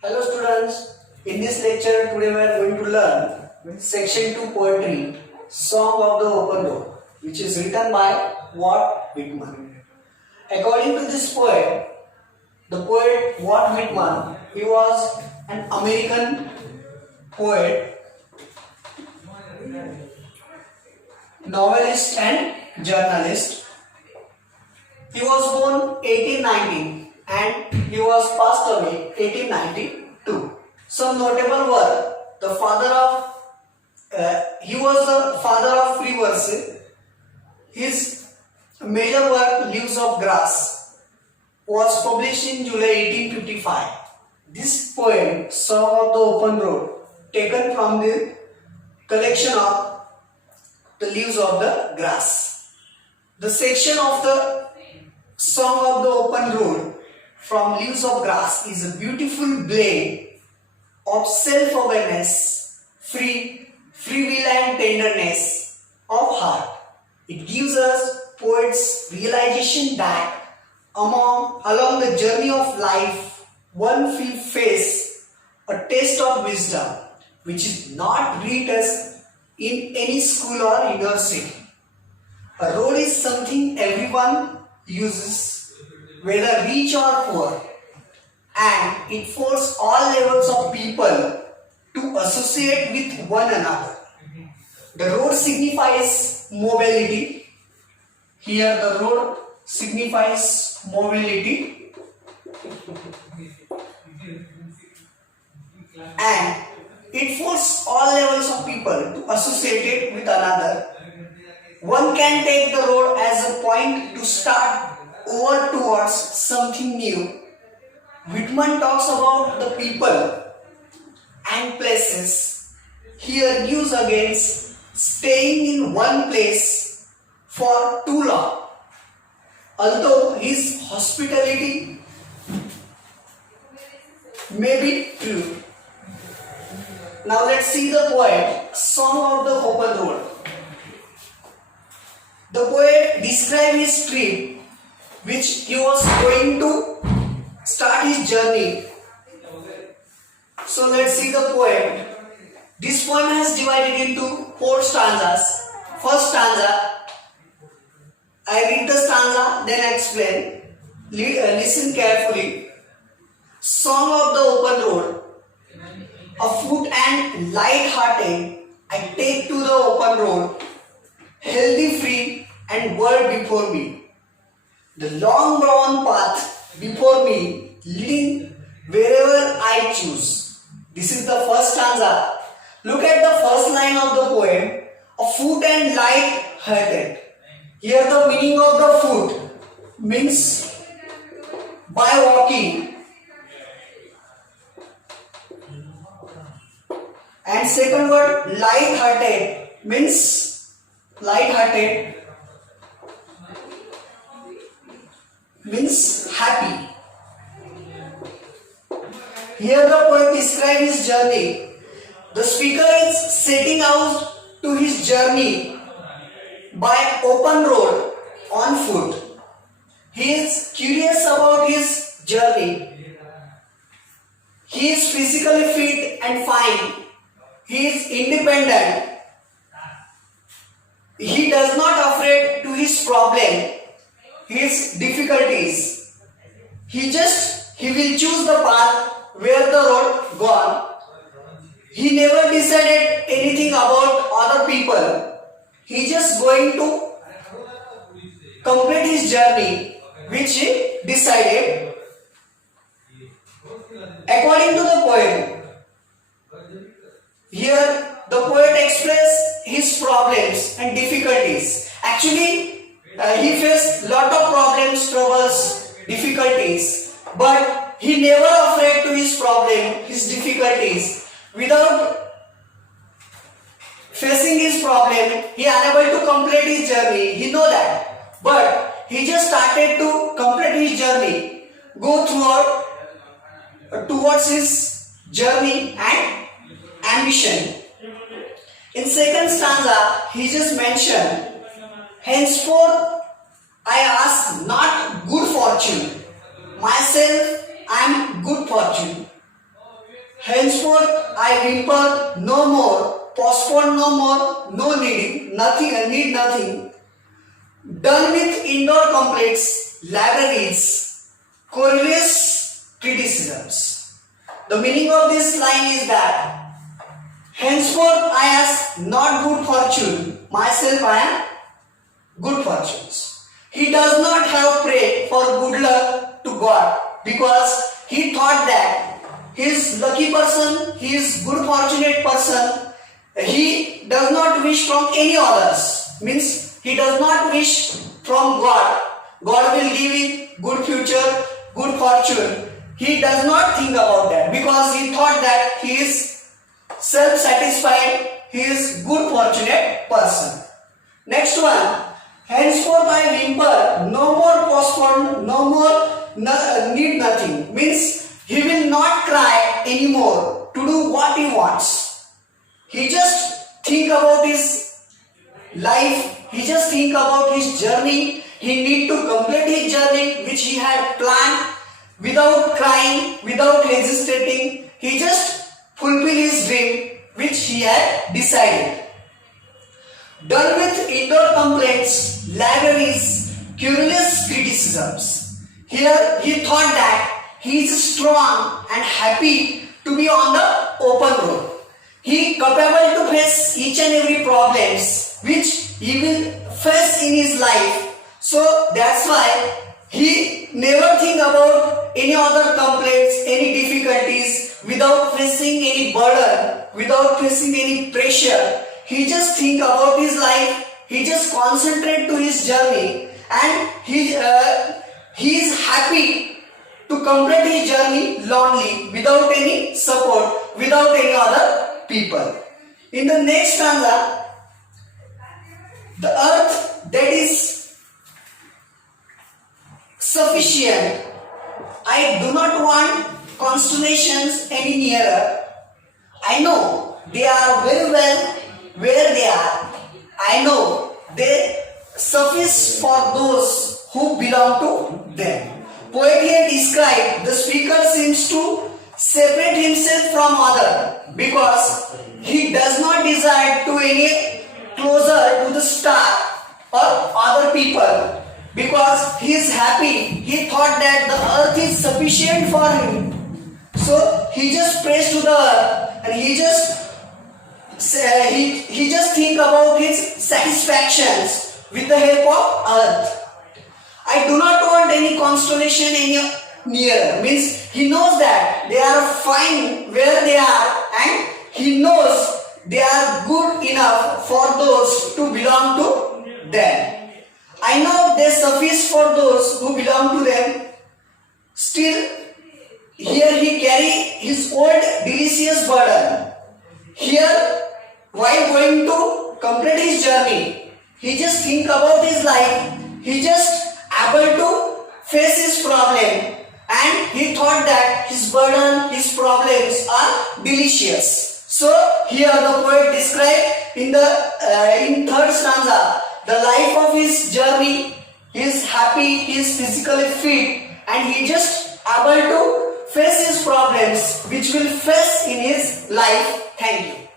Hello students, in this lecture today we are going to learn section 2 poetry, Song of the Open Road, which is written by Walt Whitman. According to this poet, the poet Walt Whitman, he was an American poet, novelist and journalist. He was born 1819 and he was passed away 1892. Some notable were the father of he was the father of free verse. His major work Leaves of Grass was published in July 1855. This poem, Song of the Open Road, taken from the collection of the Leaves of the Grass. The section of the Song of the Open Road from Leaves of Grass is a beautiful blend of self-awareness, free will and tenderness of heart. It gives us poets realization that along the journey of life, one will face a test of wisdom which is not read us in any school or university. A road is something everyone uses, whether rich or poor, and it forces all levels of people to associate with one another. The road signifies mobility. Here the road signifies mobility, and it forces all levels of people to associate it with another. One can take the road as a point to start over towards something new. Whitman talks about the people and places. Here gives against staying in one place for too long. Although his hospitality may be true. Now let's see the poem, Song of the Open Road. The poet described his trip which he was going to start his journey. So let's see the poem. This poem has divided into 4 stanzas. First stanza, I read the stanza, then I explain. Listen carefully. Song of the Open Road. Afoot and light-hearted, I take to the open road, healthy, free, and world before me. The long brown path before me, leading wherever I choose. This is the first stanza. Look at the first line of the poem. Afoot and light-hearted. Here the meaning of the foot means by walking. And second word, light-hearted means happy. Here the poet describes his journey. The speaker is setting out to his journey by open road on foot. He is curious about his journey. He is physically fit and fine. He is independent. He does not afraid to his problem, his difficulties. He will choose the path where the road gone. He never decided anything about other people. He just going to complete his journey which he decided. According to the poem, here the poet expresses his problems and difficulties. Actually, he faced lot of problems, troubles, difficulties, but he never afraid to his problem, his difficulties. Without facing his problem, he unable to complete his journey. He know that, but he just started to complete his journey, go towards his journey and ambition. In second stanza, he just mentioned, henceforth I ask not good fortune, myself I am good fortune. henceforth I whimper no more, postpone no more, no needing, nothing, I need nothing. Done with indoor complaints, libraries, querulous criticisms. The meaning of this line is that henceforth I ask not good fortune, myself I am good fortunes. He does not have prayed for good luck to God because he thought that he is lucky person, he is good fortunate person. He does not wish from any others. Means he does not wish from God. God will give him good future, good fortune. He does not think about that because he thought that he is self-satisfied, he is good fortunate person. Next one. Henceforth I whimper, no more postpone, no more need nothing. Means he will not cry anymore to do what he wants. He just think about his life, he just think about his journey. He need to complete his journey which he had planned without crying, without hesitating. He just fulfill his dream which he had decided. Done with indoor complaints, libraries, querulous criticisms. Here he thought that he is strong and happy to be on the open road. He capable to face each and every problems which he will face in his life. So that's why he never think about any other complaints, any difficulties without facing any burden, without facing any pressure. He just think about his life, he just concentrate to his journey and he is happy to complete his journey lonely, without any support, without any other people. In the next stanza, the earth that is sufficient. I do not want constellations any nearer. I know they are very well where they are. I know they suffice for those who belong to them. Poet here described the speaker seems to separate himself from other because he does not desire to any closer to the star or other people, because he is happy. He thought that the earth is sufficient for him, so he just prays to the earth and he just think about his satisfactions with the help of earth. I do not want any constellation any near. Means he knows that they are fine where they are and he knows they are good enough for those to belong to them. I know they suffice for those who belong to them. Still, here he carry his old delicious burden. Here, while going to complete his journey, he just think about his life. He just able to face his problem, and he thought that his burden, his problems are delicious. So here the poet described in third stanza the life of his journey. He is happy, he is physically fit, and he just able to face his problems which will face in his life. Thank you.